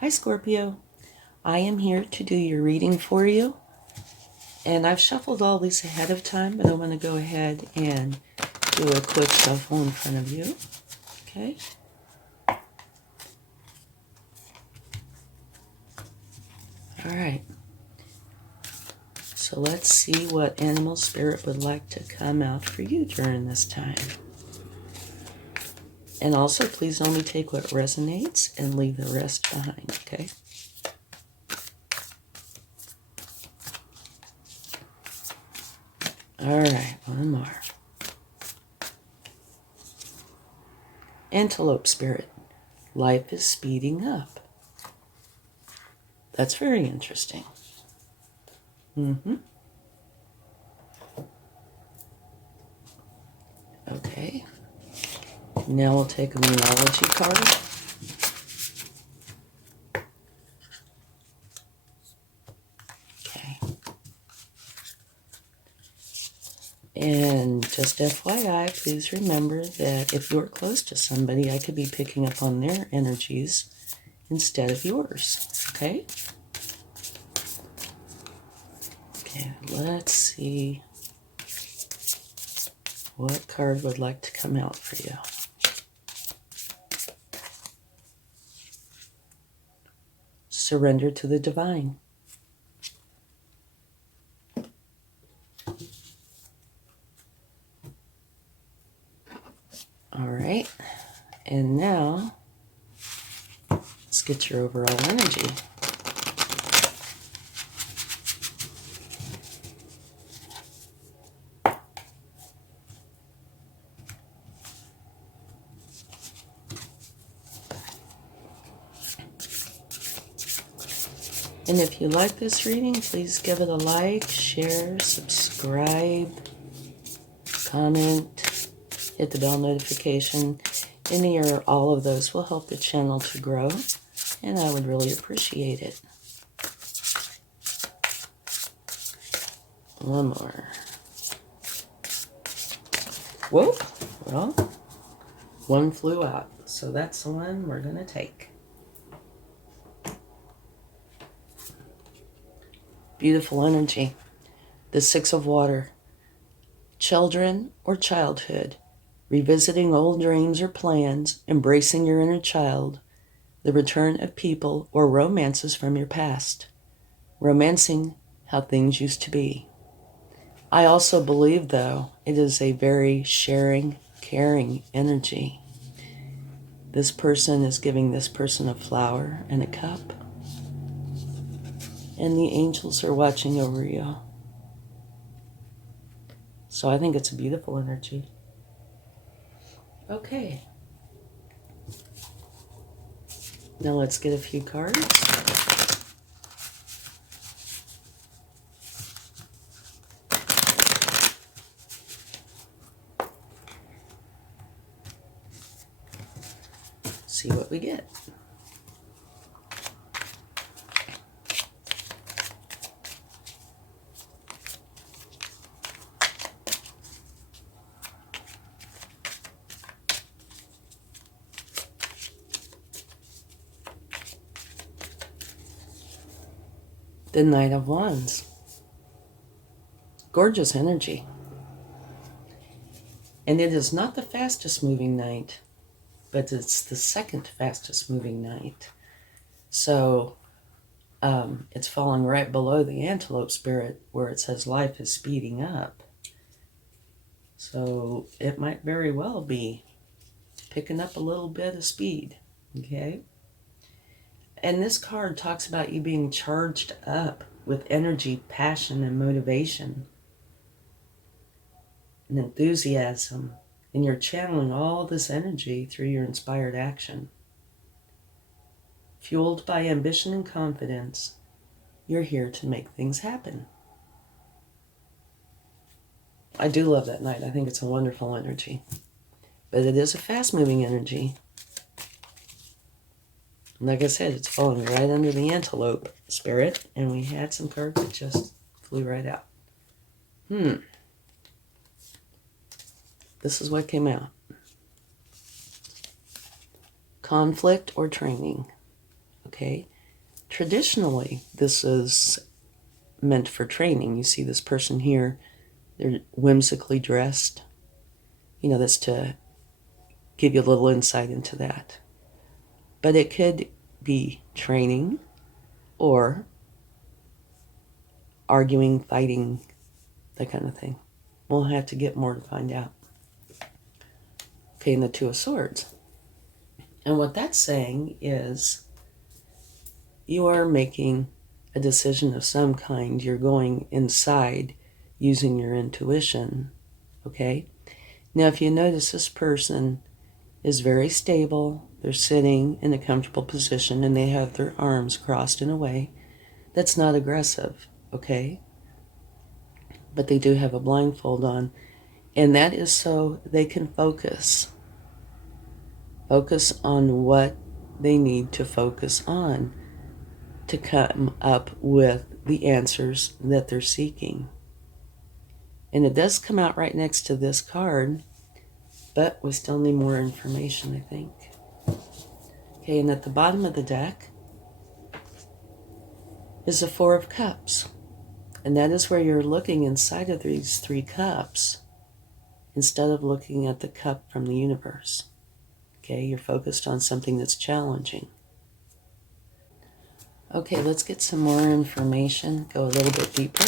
Hi Scorpio, I am here to do your reading for you, and I've shuffled all these ahead of time, but I want to go ahead and do a quick shuffle in front of you. Okay. All right. So let's see what animal spirit would like to come out for you during this time. And also, please only take what resonates and leave the rest behind, okay? All right, one more. Antelope spirit. Life is speeding up. That's very interesting. Okay. Now we'll take a numerology card. Okay. And just FYI, please remember that if you're close to somebody, I could be picking up on their energies instead of yours. Okay? Okay, let's see what card would like to come out for you. Surrender to the divine. All right. And now, let's get your overall energy. And if you like this reading, please give it a like, share, subscribe, comment, hit the bell notification. Any or all of those will help the channel to grow, and I would really appreciate it. One more. Whoa! Well, one flew out, so that's the one we're going to take. Beautiful energy. The Six of Water. Children or childhood. Revisiting old dreams or plans. Embracing your inner child. The return of people or romances from your past. Romancing how things used to be. I also believe, though, it is a very sharing, caring energy. This person is giving this person a flower and a cup. And the angels are watching over you. So I think it's a beautiful energy. Okay. Now let's get a few cards. See what we get. The Knight of Wands. Gorgeous energy. And it is not the fastest moving knight, but it's the second fastest moving knight. So it's falling right below the Antelope spirit where it says life is speeding up. So it might very well be picking up a little bit of speed. Okay? And this card talks about you being charged up with energy, passion, and motivation, and enthusiasm. And you're channeling all this energy through your inspired action. Fueled by ambition and confidence, you're here to make things happen. I do love that night. I think it's a wonderful energy. But it is a fast-moving energy. Like I said, it's falling right under the Antelope spirit, and we had some cards that just flew right out. This is what came out. Conflict or training. okay? Traditionally, this is meant for training. You see this person here, they're whimsically dressed. You know, that's to give you a little insight into that. But it could be training or arguing, fighting, that kind of thing. We'll have to get more to find out. Okay, and the Two of Swords. And what that's saying is you are making a decision of some kind. You're going inside using your intuition, okay? Now, if you notice, this person is very stable. They're sitting in a comfortable position and they have their arms crossed in a way that's not aggressive, okay? But they do have a blindfold on. And that is so they can focus. Focus on what they need to focus on to come up with the answers that they're seeking. And it does come out right next to this card, but we still need more information, I think. Okay, and at the bottom of the deck is the Four of Cups. And that is where you're looking inside of these 3 cups instead of looking at the cup from the universe. Okay, you're focused on something that's challenging. Okay, let's get some more information, go a little bit deeper.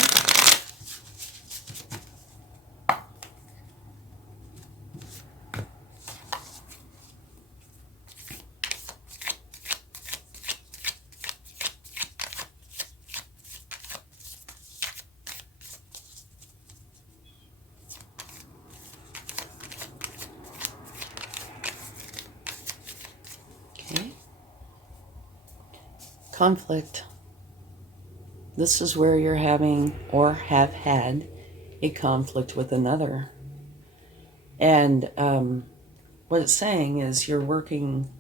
Okay. Conflict. This is where you're having or have had a conflict with another. And what it's saying is you're working,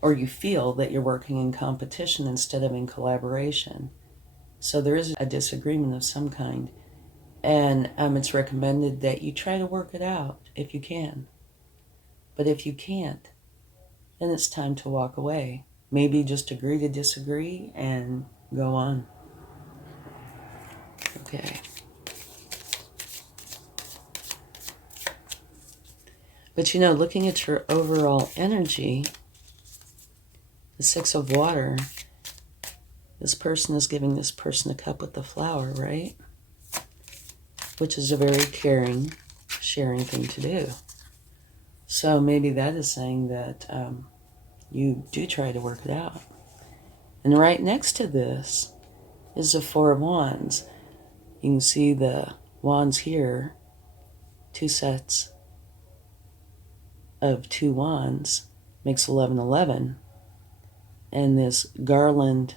or you feel that you're working in competition instead of in collaboration. So there is a disagreement of some kind. And it's recommended that you try to work it out if you can. But if you can't, then it's time to walk away. Maybe just agree to disagree and go on. Okay. But you know, looking at your overall energy, the Six of Water, this person is giving this person a cup with the flower, right? Which is a very caring, sharing thing to do. So maybe that is saying that you do try to work it out. And right next to this is the Four of Wands. You can see the wands here, 2 sets of 2 wands makes 11. And this garland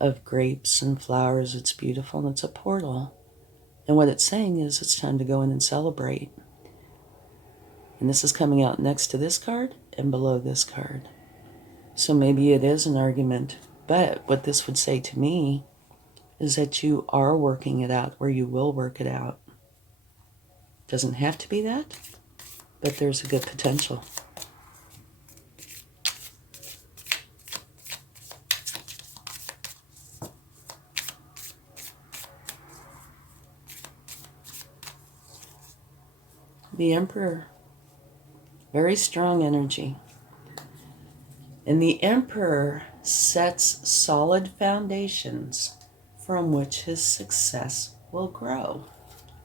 of grapes and flowers, it's beautiful, and it's a portal. And what it's saying is it's time to go in and celebrate. And this is coming out next to this card and below this card. So maybe it is an argument, but what this would say to me is that you are working it out, or you will work it out. Doesn't have to be that, but there's a good potential. The Emperor, very strong energy. And the Emperor sets solid foundations from which his success will grow.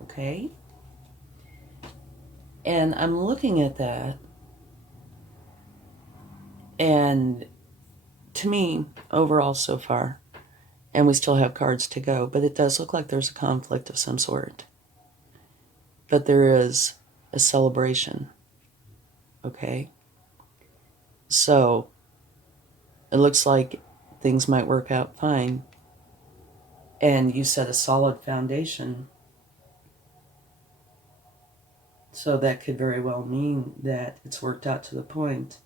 Okay? And I'm looking at that, and to me, overall so far, and we still have cards to go, but it does look like there's a conflict of some sort. But there is a celebration. Okay? So it looks like things might work out fine. And you set a solid foundation. So that could very well mean that it's worked out to the point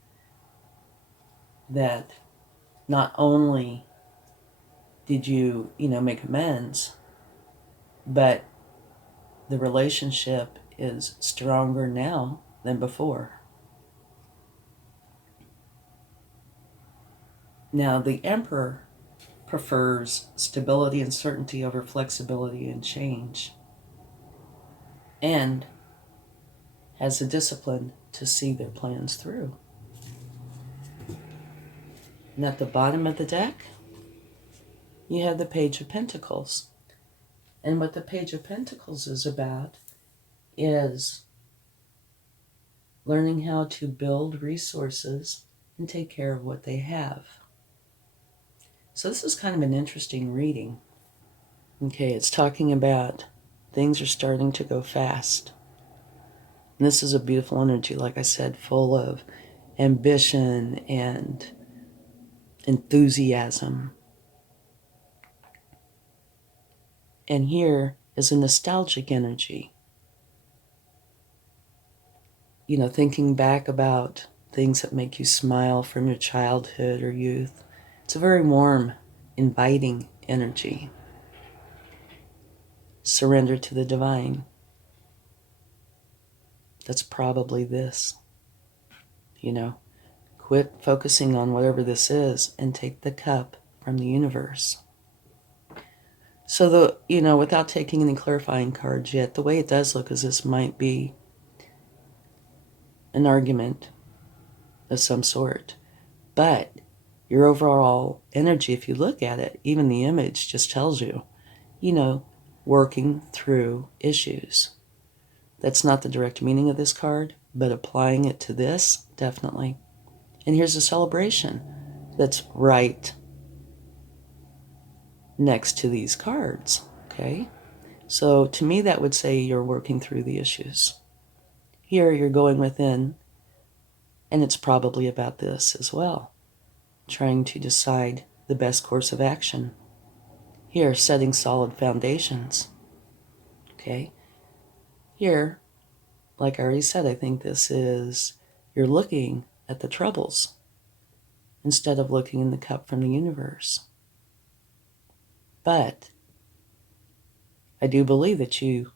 that not only did you, make amends, but the relationship is stronger now than before. Now, the Emperor prefers stability and certainty over flexibility and change, and has the discipline to see their plans through. And at the bottom of the deck, you have the Page of Pentacles. And what the Page of Pentacles is about is learning how to build resources and take care of what they have. So this is kind of an interesting reading. Okay, it's talking about things are starting to go fast. And this is a beautiful energy, like I said, full of ambition and enthusiasm. And here is a nostalgic energy. You know, thinking back about things that make you smile from your childhood or youth. It's a very warm, inviting energy. Surrender to the divine. That's probably this. You know, quit focusing on whatever this is and take the cup from the universe. So without taking any clarifying cards yet, the way it does look is this might be an argument of some sort. But your overall energy, if you look at it, even the image just tells you, working through issues. That's not the direct meaning of this card, but applying it to this, definitely. And here's a celebration that's right next to these cards, okay? So to me, that would say you're working through the issues. Here, you're going within, and it's probably about this as well, trying to decide the best course of action. Here, setting solid foundations, okay? Here, like I already said, I think this is, you're looking at the troubles instead of looking in the cup from the universe. But I do believe that you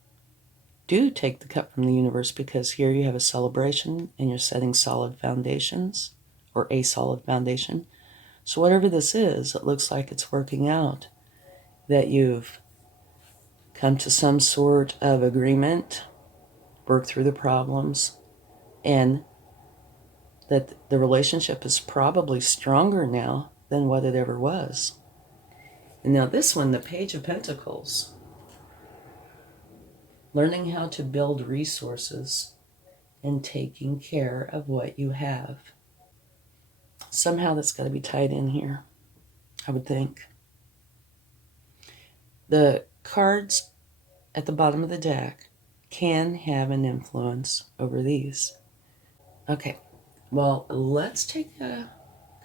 do take the cup from the universe, because here you have a celebration and you're setting solid foundations, or a solid foundation. So whatever this is, it looks like it's working out, that you've come to some sort of agreement, worked through the problems, and that the relationship is probably stronger now than what it ever was. And now this one, the Page of Pentacles, learning how to build resources and taking care of what you have. Somehow that's got to be tied in here, I would think. The cards at the bottom of the deck can have an influence over these. Okay, well, let's take a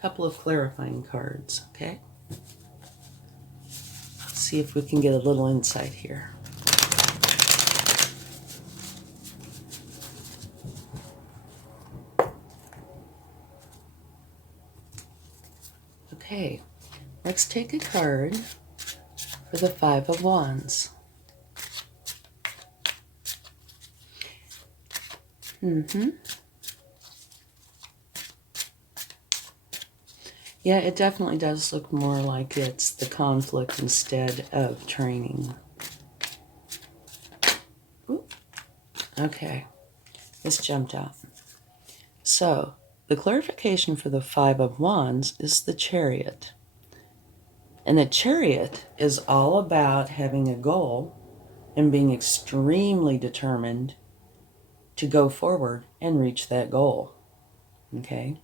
couple of clarifying cards, okay? See if we can get a little insight here. Okay, let's take a card for the Five of Wands. Yeah, it definitely does look more like it's the conflict instead of training. Ooh. Okay, this jumped out. So, the clarification for the Five of Wands is the Chariot. And the Chariot is all about having a goal and being extremely determined to go forward and reach that goal. Okay?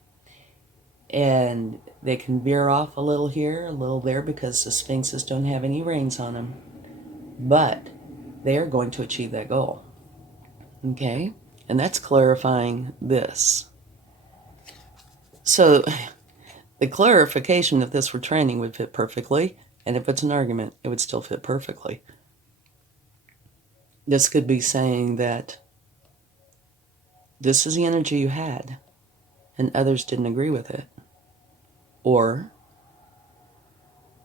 And they can veer off a little here, a little there, because the Sphinxes don't have any reins on them. But they are going to achieve that goal. Okay? And that's clarifying this. So the clarification, if this were training, would fit perfectly. And if it's an argument, it would still fit perfectly. This could be saying that this is the energy you had, and others didn't agree with it. Or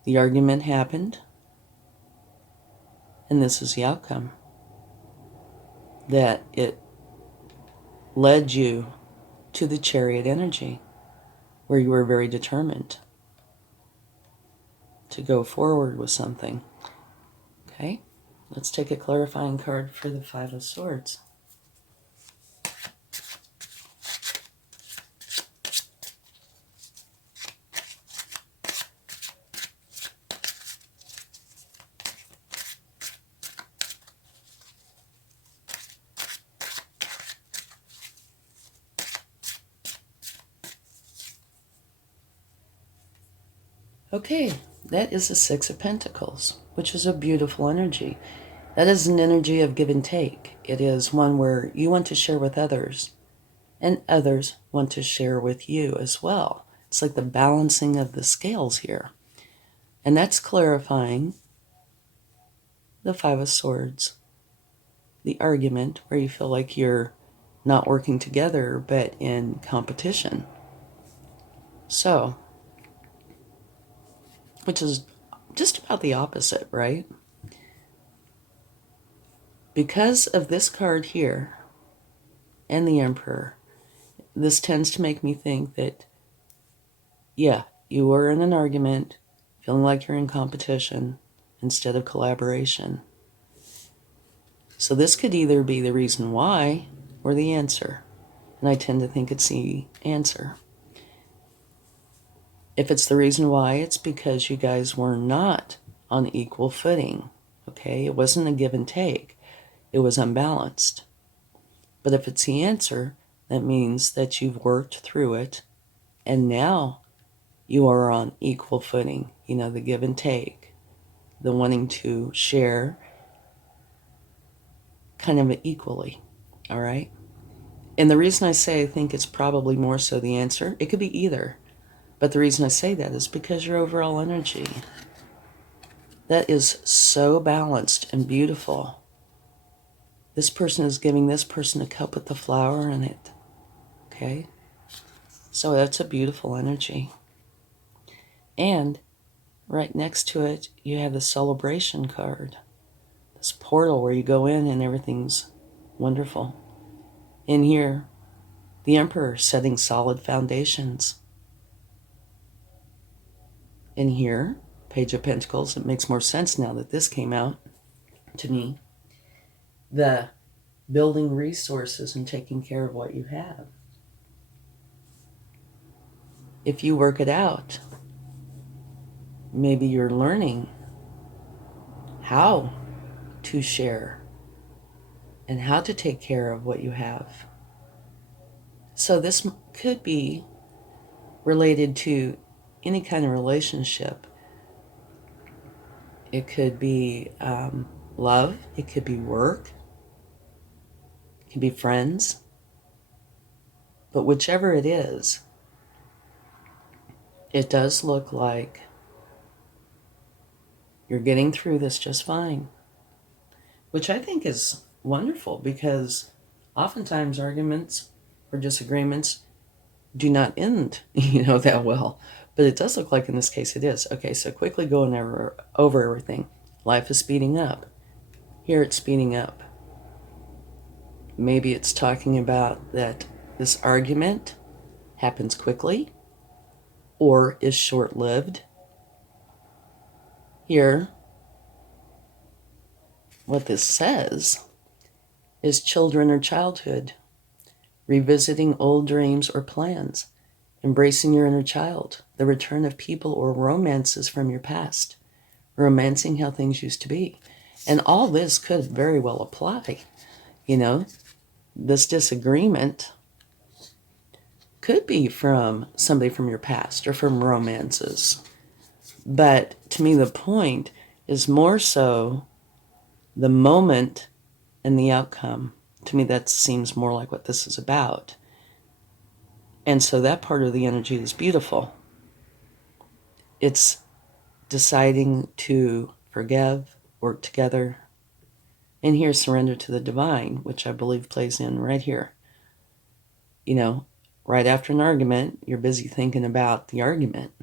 the argument happened, and this is the outcome. That it led you to the Chariot energy, where you were very determined. to go forward with something. Okay, let's take a clarifying card for the Five of Swords. Okay, that is the Six of Pentacles, which is a beautiful energy. That is an energy of give and take. It is one where you want to share with others, and others want to share with you as well. It's like the balancing of the scales here. And that's clarifying the Five of Swords, the argument where you feel like you're not working together, but in competition. So, which is just about the opposite, right? Because of this card here and the Emperor, this tends to make me think that, yeah, you were in an argument, feeling like you're in competition instead of collaboration. So this could either be the reason why or the answer. And I tend to think it's the answer. If it's the reason why, it's because you guys were not on equal footing. Okay, it wasn't a give and take. It was unbalanced. But if it's the answer, that means that you've worked through it and now you are on equal footing. You know, the give and take, the wanting to share kind of equally. All right. And the reason I say I think it's probably more so the answer, it could be either. But the reason I say that is because your overall energy, that is so balanced and beautiful. This person is giving this person a cup with the flower in it. Okay? So that's a beautiful energy. And right next to it, you have the celebration card. This portal where you go in and everything's wonderful. In here, the Emperor setting solid foundations. In here, Page of Pentacles, it makes more sense now that this came out to me. The building resources and taking care of what you have. If you work it out, maybe you're learning how to share and how to take care of what you have. So this could be related to any kind of relationship. It could be love, it could be work, it could be friends. But whichever it is, it does look like you're getting through this just fine. Which I think is wonderful because oftentimes arguments or disagreements do not end, that well. But it does look like in this case it is. Okay, so quickly going over everything. Life is speeding up. Here it's speeding up. Maybe it's talking about that this argument happens quickly or is short-lived. Here, what this says is children or childhood, revisiting old dreams or plans, embracing your inner child, the return of people or romances from your past, romancing how things used to be. And all this could very well apply. This disagreement could be from somebody from your past or from romances. But to me, the point is more so the moment and the outcome. To me, that seems more like what this is about. And so that part of the energy is beautiful. It's deciding to forgive, work together, and here surrender to the divine, which I believe plays in right here. Right after an argument, you're busy thinking about the argument.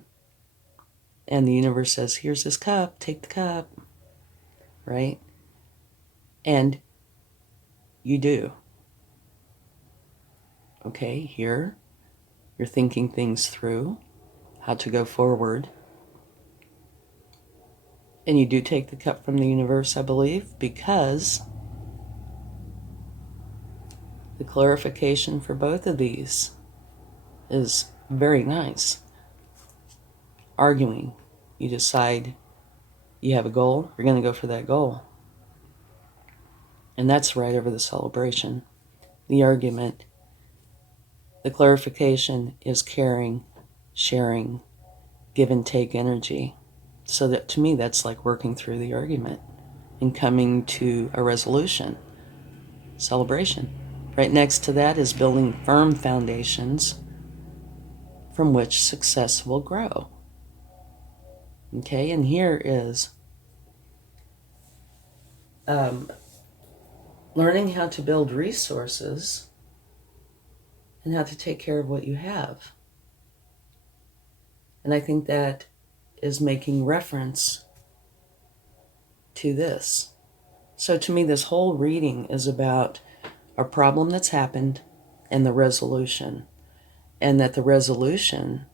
And the universe says, here's this cup, take the cup, right? And you do. Okay, here, you're thinking things through, how to go forward. And you do take the cup from the universe, I believe, because the clarification for both of these is very nice. Arguing. You decide you have a goal, you're going to go for that goal. And that's right over the celebration. The argument, the clarification is caring, sharing, give and take energy. So that, to me, that's like working through the argument and coming to a resolution. Celebration. Right next to that is building firm foundations from which success will grow. Okay, and here is learning how to build resources and how to take care of what you have. And I think that is making reference to this. So to me, this whole reading is about a problem that's happened and the resolution. And that the resolution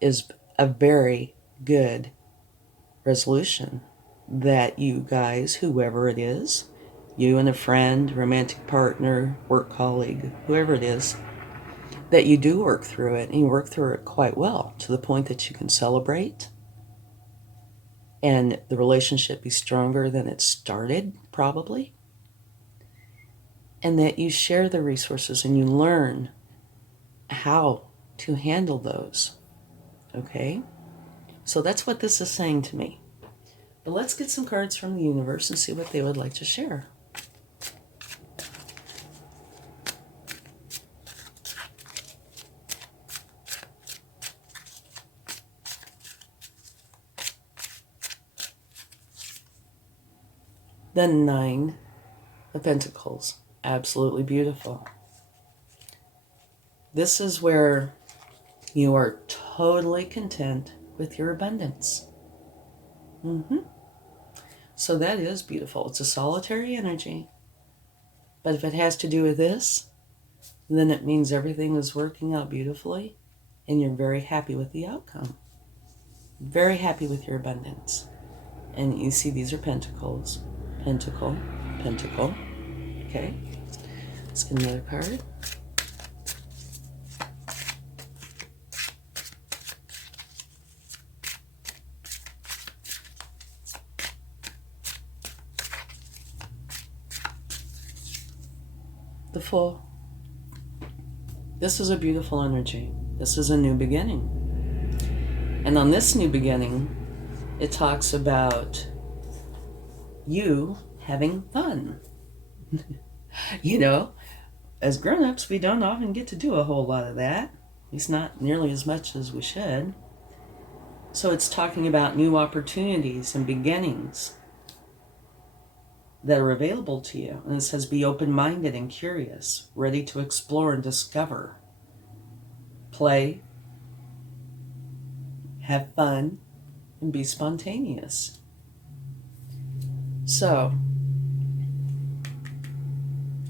is a very good resolution that you guys, whoever it is, you and a friend, romantic partner, work colleague, whoever it is, that you do work through it, and you work through it quite well to the point that you can celebrate and the relationship be stronger than it started, probably, and that you share the resources and you learn how to handle those. Okay? So that's what this is saying to me. But let's get some cards from the universe and see what they would like to share. The 9 of Pentacles. Absolutely beautiful. This is where you are totally content with your abundance. So that is beautiful. It's a solitary energy. But if it has to do with this, then it means everything is working out beautifully and you're very happy with the outcome. Very happy with your abundance. And you see these are pentacles. Pentacle, pentacle. Okay. Let's get another card. The Fool. This is a beautiful energy. This is a new beginning. And on this new beginning, it talks about you having fun. You know, as grown-ups, we don't often get to do a whole lot of that. At least not nearly as much as we should. So it's talking about new opportunities and beginnings that are available to you. And it says be open-minded and curious, ready to explore and discover. Play, have fun, and be spontaneous. So,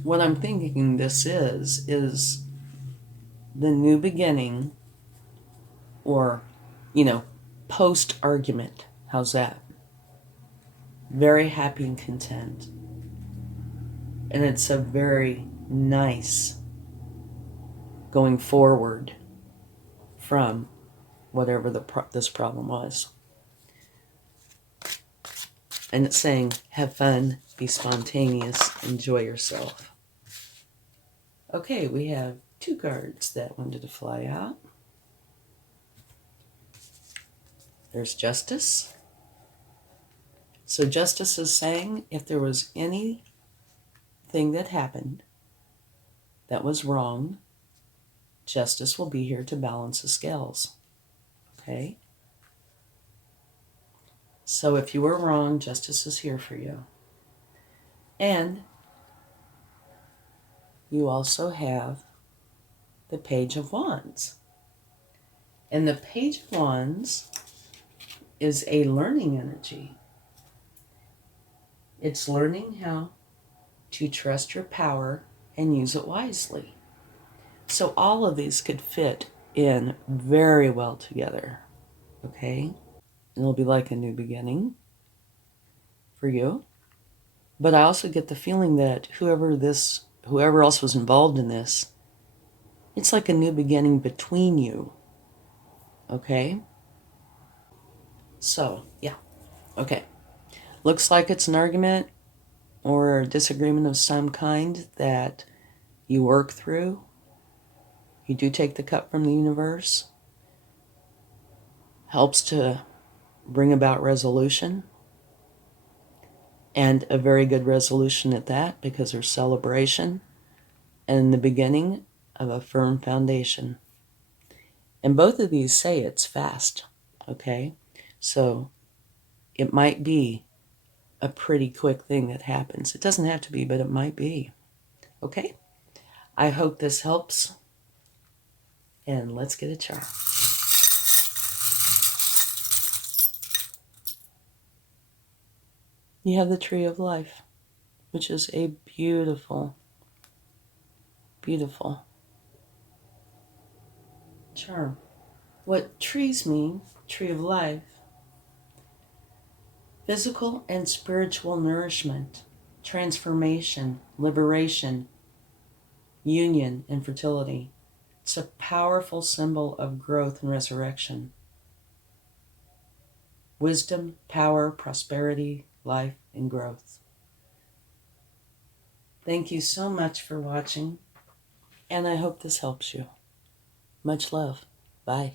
what I'm thinking this is the new beginning, or, post-argument. How's that? Very happy and content. And it's a very nice going forward from whatever this problem was. And it's saying, have fun, be spontaneous, enjoy yourself. Okay, we have 2 cards that wanted to fly out. There's Justice. So Justice is saying if there was anything that happened that was wrong, Justice will be here to balance the scales. Okay? So if you were wrong, Justice is here for you. And you also have the Page of Wands. And the Page of Wands is a learning energy. It's learning how to trust your power and use it wisely. So all of these could fit in very well together. Okay? And it'll be like a new beginning. for you. But I also get the feeling that whoever else was involved in this, it's like a new beginning between you. Okay? So, yeah. Okay. Looks like it's an argument or a disagreement of some kind that you work through. You do take the cup from the universe. Helps to bring about resolution. And a very good resolution at that, because there's celebration and the beginning of a firm foundation. And both of these say it's fast, okay? So it might be a pretty quick thing that happens. It doesn't have to be, but it might be. Okay? I hope this helps. And let's get a chart. You have the Tree of Life, which is a beautiful, beautiful charm. What trees mean, Tree of Life, physical and spiritual nourishment, transformation, liberation, union, and fertility. It's a powerful symbol of growth and resurrection. Wisdom, power, prosperity, life, and growth. Thank you so much for watching, and I hope this helps you. Much love. Bye.